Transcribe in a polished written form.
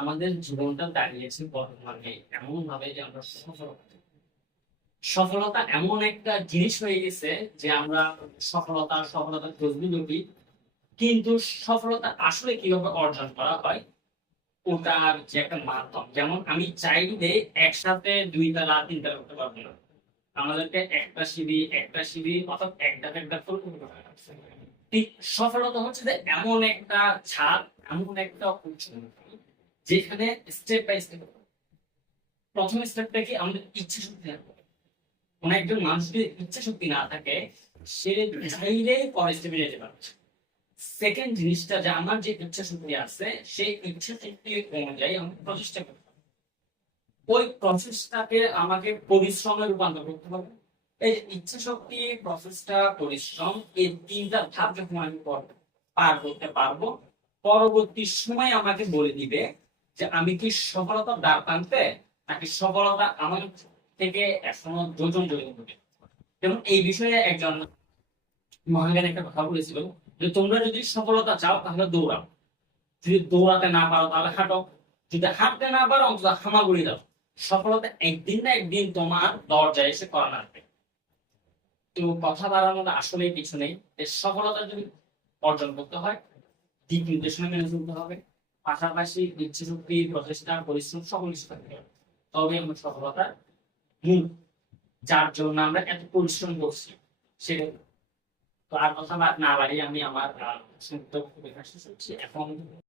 আমাদের জীবনটা দাঁড়িয়েছে বর্তমানে এমন ভাবে যে আমরা সফলতা এমন একটা জিনিস হয়ে গেছে যে আমরা সফলতা খুঁজবি দেখি, কিন্তু সফলতা আসলে কিভাবে অর্জন করা হয় ওটার যে একটা মাধ্যম, যেমন আমি চাইলে একসাথে 2 তলা 3 তলা করতে পারবো না। আমাদেরকে একটা সিঁড়ি অর্থাৎ একটা করে উঠতে হবে। ঠিক সফলতা হচ্ছে যে এমন একটা ছাদ, এমন একটা উচ্চতা যেখানে স্টেপ বাই স্টেপ প্রথম স্টেপটা কি আমাদের ইচ্ছা শক্তি থাকবে। কোন একজন মানুষ যদি ইচ্ছা শক্তি না থাকে সে চাইলে পরের স্টেপে যেতে পারছে। সেকেন্ড জিনিসটা যে আমার যে ইচ্ছা শক্তি আছে সেই ইচ্ছা শক্তি অনুযায়ী আমাকে প্রচেষ্টা করতে হবে। ওই প্রসেসটাকে আমাকে পরিশ্রমে রূপান্তর করতে হবে। এই যে ইচ্ছা শক্তি, প্রসেসটা, পরিশ্রম, এই 3টা ধাপ যখন আমি পার করতে পারবো, পরবর্তী সময় আমাকে বলে দিবে যে আমি কি সফলতার দ্বার প্রান্তে নাকি সফলতা আমার থেকে এখনো যোজন যোজন দূরে। যেমন এই বিষয়ে একজন মহাজ্ঞানী একটা কথা বলেছিল যে তোমরা যদি সফলতা চাও তাহলে দৌড়াও, যদি দৌড়াতে না পারো তাহলে হাঁটো, যদি হাঁটতে না পারো অন্তত হামাগুড়ি দাও। সফলতা একদিন না একদিন তোমার দরজায় এসে করা লাগবে। তো কথা বাড়ানোর আসলে কিছু নেই। সফলতা যদি অর্জন করতে হয় দিক নির্দেশনা মেনে চলতে হবে, পাশাপাশি ইচ্ছে শক্তি, প্রচেষ্টা, পরিশ্রম সকল কিছু থাকতে হবে। তবে আমরা সফলতার মূল, যার জন্য আমরা এত পরিশ্রম করছি সেটা। তো আর কথা না বাড়িয়ে আমি আমার সংক্ষিপ্ত বক্তব্য শেষ করছি এখন।